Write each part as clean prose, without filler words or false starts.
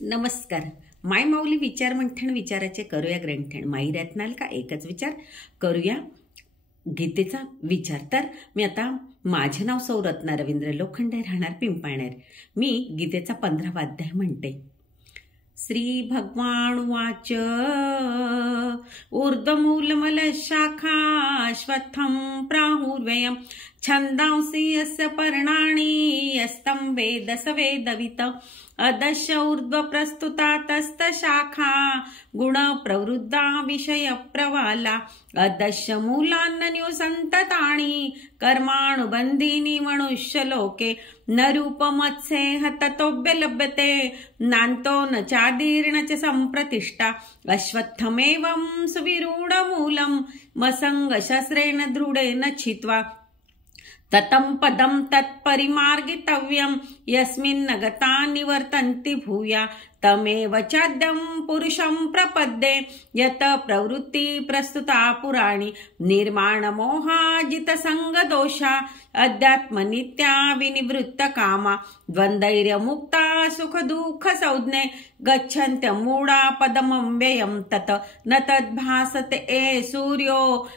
नमस्कार. माय माऊली विचार मंथन विचाराचे करूया ग्रंथन. माई रत्नाल का एकच विचार करूया गीतेचा विचार. तर मी आता माझे नाव सौ रत्ना रवींद्र लोखंडे, राहणार पिंपळनेर. मी गीतेचा 15वा अध्याय म्हणते. श्री भगवान वाच ऊर्ध्वमूलमल शाखा अश्वत्थं प्राहुर्व्ययम् छंदांसि यस्य पर्णानि यस्तं वेद स वेदवित् अदश्य ऊर्ध्व प्रस्तुता तस्तशाखा गुण प्रवृद्धा विषय प्रवाला अदश्य मूलान्नन्यो संततानि कर्मानुबंधीनि मनुष्य लोके न रूपमत्सेह ततोभ्य लभ्यते नान्तो न चादीर्ण च संप्रतिष्ठा अश्वत्थमेवं सुविरूढमूलं मसंग शस्त्रेण दृढेन छित्त्वा ततं पदं तत्परिमार्गितव्यं यस्मिन् गता निवर्तन्ति भूया तमेव चाद्यं पुरुषं प्रपद्ये यत प्रवृत्ति प्रस्तुता पुराणी निर्माण मोहाजित संग दोषा अध्यात्मनित्या विनिवृत्त कामा द्वंद्वैर्य मुक्ता सुख दुःख संज्ञे गच्छन्त्य मूढा पदमव्ययं तत न तद्भासते ए सूर्यो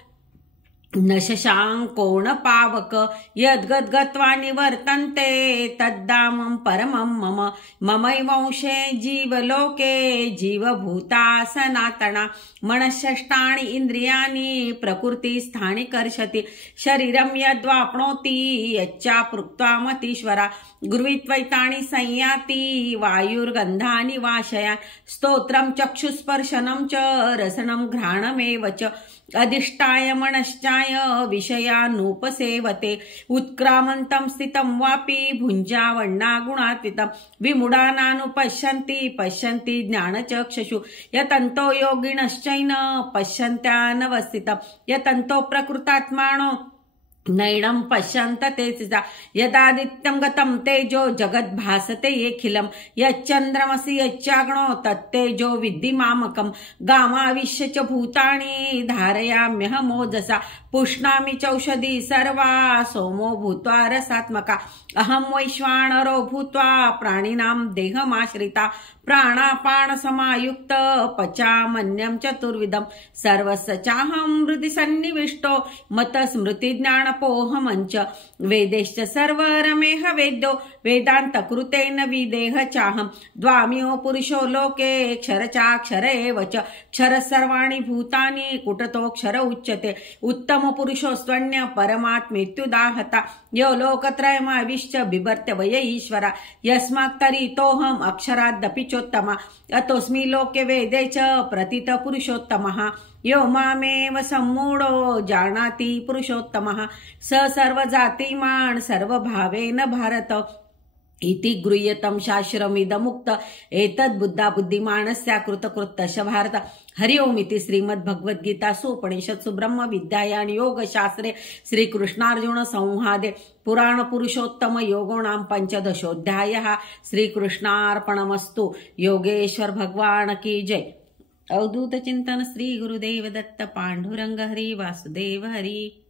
न शशांको न पावक यद्गद्गत्वा निवर्तन्ते तद्धामं परमं मम ममैवंशे जीवलोके जीवभूता सनातना मनःषष्ठाणि इन्द्रियाणि प्रकृतिस्थानि कर्षति शरीरं यद्वाप्नोति यच्चाप्युक्त्वा मतीश्वरा गृहीत्वैतानि संयाति वायुर्गन्धानि वाशयान् स्तोत्रं चक्षुस्पर्शनं च रसनं घ्राणमेव च अधिष्ठाय मनश्चाय विषयानुपसेवते उत्क्रामन्तं स्थितं वापि भुञ्जावण्णा गुणात्वितं विमूढानानुपश्यन्ति पश्यन्ति ज्ञानचक्षुषु यतन्तो योगिनश्चैन पश्यन्त्यानवस्थितं यतन्तो प्रकृतात्मानो नैनं पश्यन्त तेजसा यदादित्यं गतं तेजो जगद्भासते येखिलं यच्चन्द्रमसि यच्चाग्नो तत्तेजो विद्धि मामकं गामाविश्य च भूतानि धारयाम्यहमोजसा पुष्णामि चौषधी सर्वा सोमो भूत्वा रसात्मका अहं वैश्वानरो भूत्वा प्राणिनां देहमाश्रिता प्राणापान समायुक्त पचामन्यं चतुर्विधं सर्वस्य चाहं हृदि सन्निविष्टो मत स्मृति ज्ञानपोहमञ्च वेदेश्च सर्वरमेह वेद्यो वेदान्तकृतेन विदेह चाहं द्वामियो पुरुषो लोके क्षरचाक्षर एव च क्षर सर्वाणि भूतानि कुटतोऽक्षर उच्यते उत्तम पुरुषोऽस्त्वन्य परमात्मेत्युदाहता यो लोकत्रयमाविश्य बिभर्त्य वय ईश्वरा यस्मात्तरितोऽहम् अक्षरादपि चोत्तमा अतोऽस्मि लोके वेदे च प्रथित पुरुषोत्तमः यो मामेव सम्मूढो जानाति पुरुषोत्तमः स सर्वजातिमान् सर्वभावेन भारत इति गृह्यतं शास्त्रमिदमुक्त एतद् बुद्धा बुद्धिमानस्य कृतकृत्यश्च भारत. हरि ओम. इति श्रीमद्भगवद्गीतासु उपनिषत्सु ब्रह्म विद्यायां योगशास्त्रे श्रीकृष्णार्जुन संवादे पुराण पुरुषोत्तम योगो नाम 15ोऽध्यायः. श्रीकृष्णार्पणमस्तु. योगेश्वर भगवान की जय. अवधूत चिंतन श्री गुरुदेव दत्त पांडुरंग हरि वासुदेव हरि.